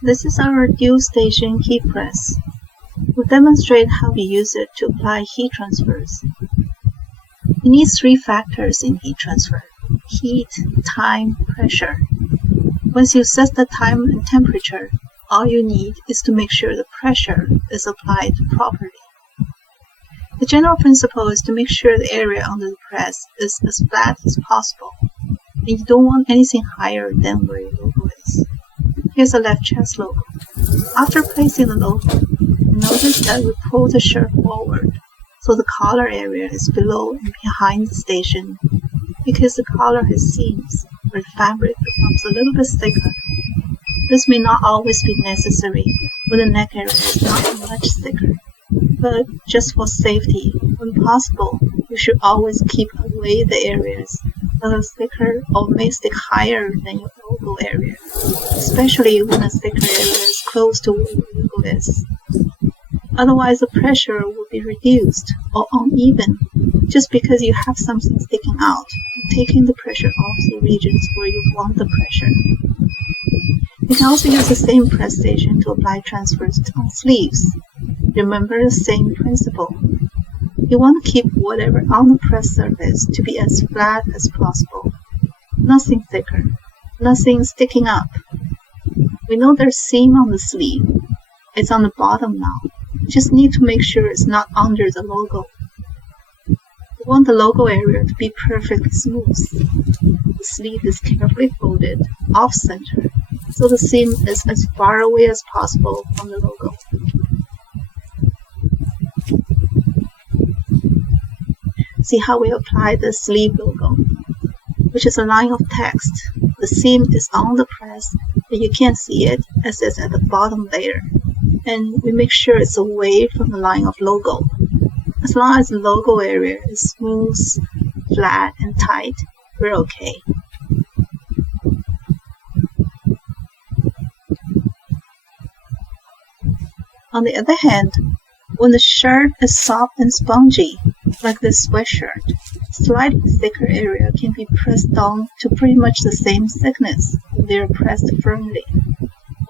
This is our dual station heat press. We'll demonstrate how to use it to apply heat transfers. You need three factors in heat transfer: heat, time, pressure. Once you set the time and temperature, all you need is to make sure the pressure is applied properly. The general principle is to make sure the area under the press is as flat as possible, and you don't want anything higher than where your logo is. Here's a left chest logo. After placing the logo, notice that we pull the shirt forward, so the collar area is below and behind the station. Because the collar has seams, where the fabric becomes a little bit thicker. This may not always be necessary when the neck area is not much thicker, but just for safety, when possible, you should always keep away the areas that are thicker or may stick higher than your logo area, especially when the thicker area is close to where your logo is. Otherwise, the pressure will be reduced or uneven just because you have something sticking out and taking the pressure off the regions where you want the pressure. You can also use the same press station to apply transfers on sleeves. Remember the same principle. You want to keep whatever on the press surface to be as flat as possible. Nothing thicker, nothing sticking up. We know there's seam on the sleeve. It's on the bottom now. Just need to make sure it's not under the logo. You want the logo area to be perfectly smooth. The sleeve is carefully folded off-center, so the seam is as far away as possible from the logo. See how we apply the sleeve logo, which is a line of text. The seam is on the press, but you can't see it as it's at the bottom layer. And we make sure it's away from the line of logo. As long as the logo area is smooth, flat, and tight, we're okay. On the other hand, when the shirt is soft and spongy, like this sweatshirt, slightly thicker area can be pressed down to pretty much the same thickness if they are pressed firmly.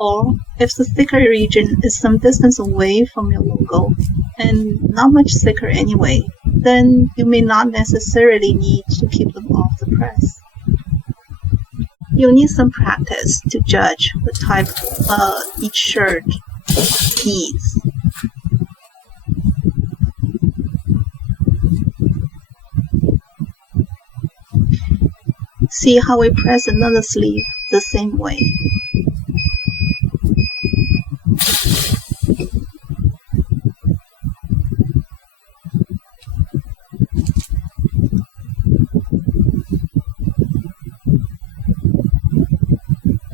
Or, if the thicker region is some distance away from your logo, and not much thicker anyway, then you may not necessarily need to keep them off the press. You'll need some practice to judge what type each shirt needs. See how we press another sleeve the same way.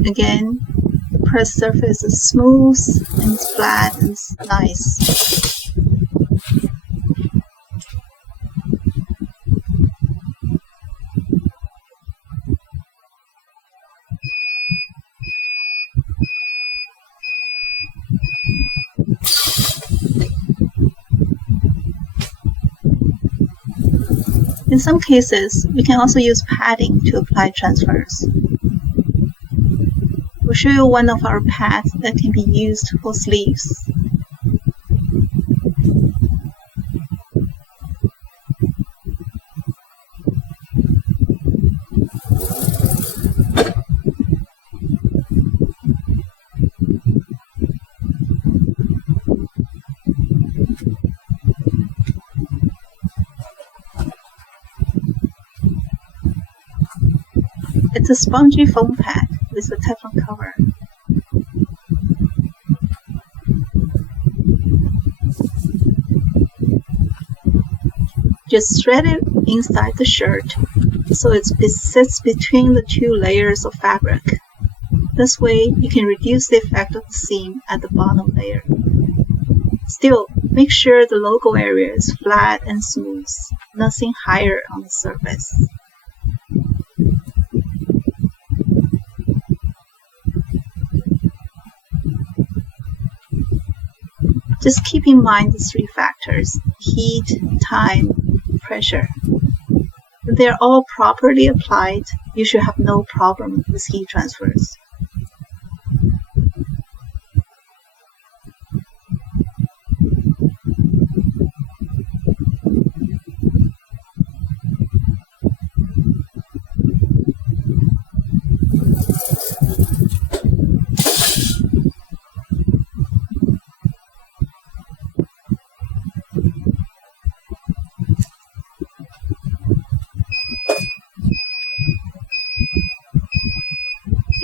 Again, the press surface is smooth and flat and nice. In some cases, we can also use padding to apply transfers. We'll show you one of our pads that can be used for sleeves. It's a spongy foam pad with a Teflon cover. Just thread it inside the shirt so it sits between the two layers of fabric. This way you can reduce the effect of the seam at the bottom layer. Still, make sure the logo area is flat and smooth, nothing higher on the surface. Just keep in mind the three factors: heat, time, pressure. If they are all properly applied, you should have no problem with heat transfers.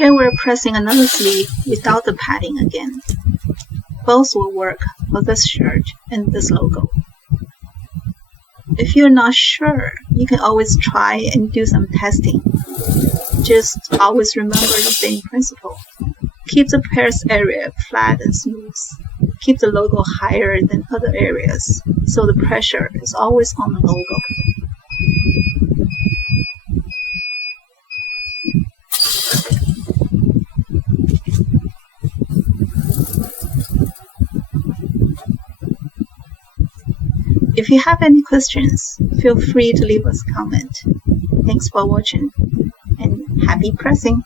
Here we're pressing another sleeve without the padding again. Both will work for this shirt and this logo. If you're not sure, you can always try and do some testing. Just always remember the same principle. Keep the pairs area flat and smooth. Keep the logo higher than other areas, so the pressure is always on the logo. If you have any questions, feel free to leave us a comment. Thanks for watching, and happy pressing!